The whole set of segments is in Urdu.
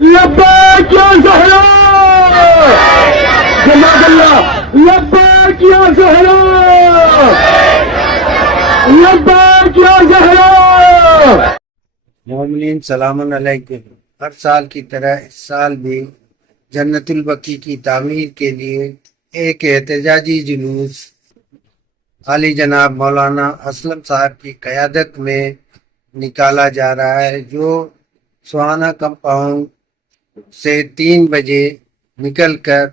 لبیک یا زہرا جزاک اللہ لبیک یا زہرا لبیک یا زہرا مومنین سلام علیکم۔ ہر سال کی طرح اس سال بھی جنت البقیع کی تعمیر کے لیے ایک احتجاجی جلوس عالی جناب مولانا اسلم صاحب کی قیادت میں نکالا جا رہا ہے، جو سوہانہ کمپاؤنڈ سے 3 بجے نکل کر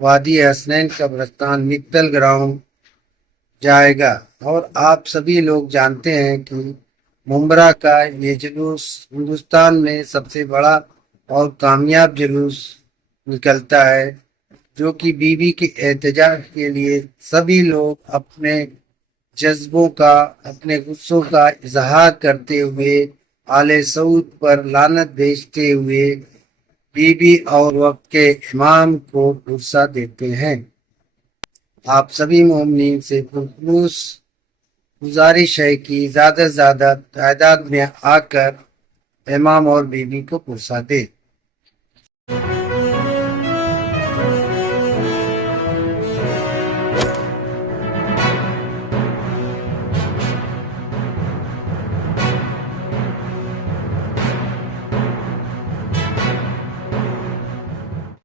وادی حسنین قبرستان متل گراؤنڈ جائے گا۔ اور آپ سبھی لوگ جانتے ہیں کہ ممبرا کا یہ جلوس ہندوستان میں سب سے بڑا اور کامیاب جلوس نکلتا ہے، جو کہ بی بی کے احتجاج کے لیے سبھی لوگ اپنے جذبوں کا، اپنے غصوں کا اظہار کرتے ہوئے آل سعود پر لعنت بھیجتے ہوئے بی بی اور وقت کے امام کو پرسہ دیتے ہیں۔ آپ سبھی مومنین سے پرخلوص گزارش ہے کہ زیادہ سے زیادہ تعداد میں آ کر امام اور بی بی کو پرسہ دے۔